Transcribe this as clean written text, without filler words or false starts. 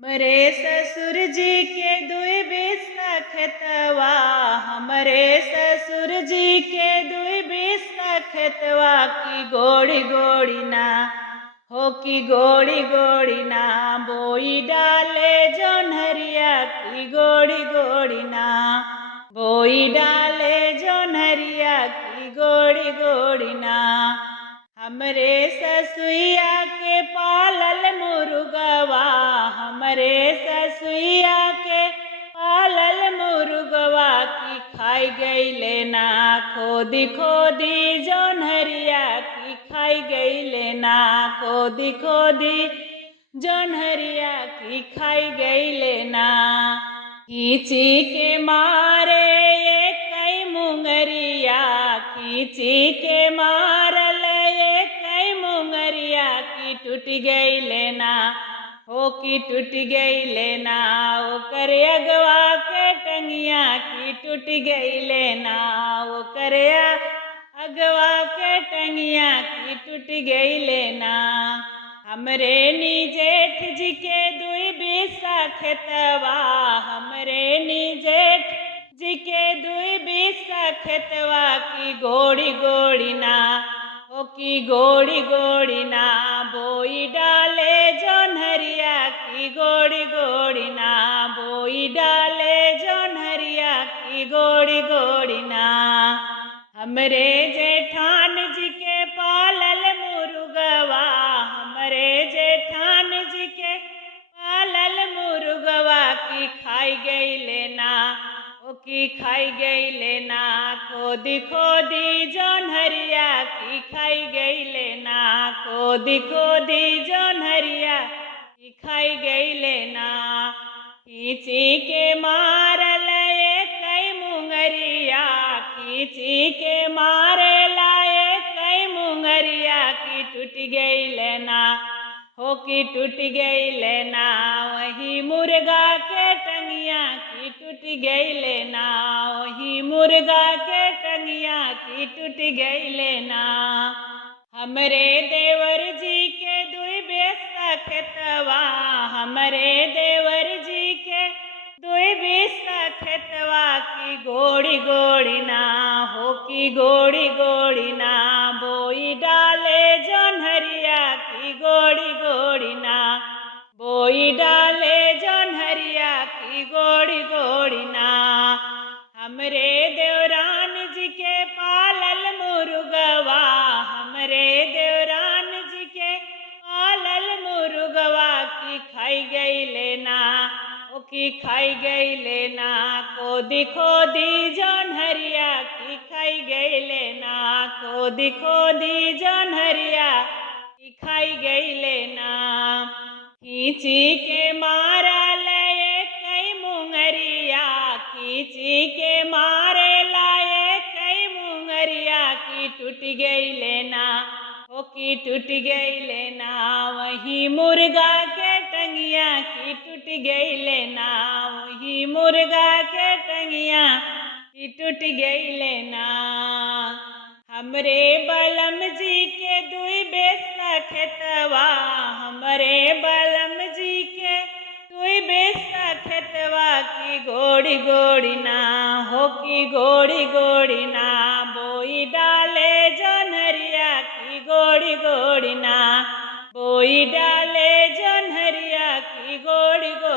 हमरे ससुर जी के दुई बिस्सा खेतवा, हमरे ससुर जी के दुई बिस्सा खेतवा की गोड़ी गोड़ी ना हो की गोड़ी गोड़ी ना बोई डाले जोन्हरिया की गोड़ी गोड़ी ना बोई डाले जोन्हरिया की गोड़ी गोड़ी ना। हमरे ससुइया के पालल मुर्गवा, हमरे ससुइया के पालल मुर्गवा की खाई गईले ना खोदी खोदी जोन्हरिया की खाई गईले ना खोदी खोदी जोन्हरिया की खाई गईले ना। खींची के मारे ये कई मुंगरिया, खींची के मारल ये कई मुंगरिया की टूट गई लेना हो की टूट गई लेना वो कर अगवा के टंगिया की टूट गई लेना वो कर अगवा के टंगिया की टूट गई लेना। हमरे नी जेठ जी के दुई बिस्सा खेतवा, हमरे नी जेठ जी के दुई बिस्सा खेतवा की गोड़ी गोड़ी ना हो की गोड़ी गोड़ी ना बोई डाले जोन्हरिया की गोड़ी गोड़ी ना बोई डाले जोन्हरिया की गोड़ी गोड़ी ना। हमरे जेठान जी के पालल मुर्गवा, हमरे जेठान जी के पालल मुर्गवा की खाई गई लेना ओ की खाई गई लेना खोदी खोदी जोन्हरिया की खाई गई लेना खोदी खोदी जोन्हरिया की खाई गई लेना। खींची के मारल ये कई मुंगरिया, खींची के मारे लाए कई मुंगरिया की टूट गई लेना हो की टूट गई लेना वही मुर्गा के टंगिया की टूट गई लेना वही मुर्गा के टंगिया की टूट गई लेना। हमरे देवर जी के दुई बिस्सा खेतवा, हमरे देवर जी के दुई बिस्सा खेतवा की गोड़ी गोड़ी ना हो की गोड़ी गोड़ी ना बोई डाले जोन्हरिया की गोड़ी गोड़ी ना बोई डाले जोन्हरिया की गोड़ी गोड़ी ना। हमरे देवरान जी के पालल मुर्गवा, हमरे देवरान जी के पालल मुर्गवा की खाई गई लेना ओ की खाई गई लेना खोदी खोदी जोन्हरिया की खाई गई लेना खोदी खोदी जोन्हरिया की खाई गई लेना। खींची के मारल ये कई मुंगरिया, खींची के मारे लाए कई मुंगरिया की टूट गई लेना ओ की टूट गई लेना वही मुर्गा के टंगिया की टूट गई लेना वही मुर्गा के टंगिया की टूट गई लेना। हमरे बलम जी के दुई बिस्सा खेतवा, हमरे बलम जी के दुई बिस्सा खेतवा की गोड़ी गोड़ी ना हो की गोड़ी गोड़ी ना बोई डाले जोन्हरिया की गोड़ी गोड़ी ना बोई डाले जोन्हरिया की गोड़ी गोड़ी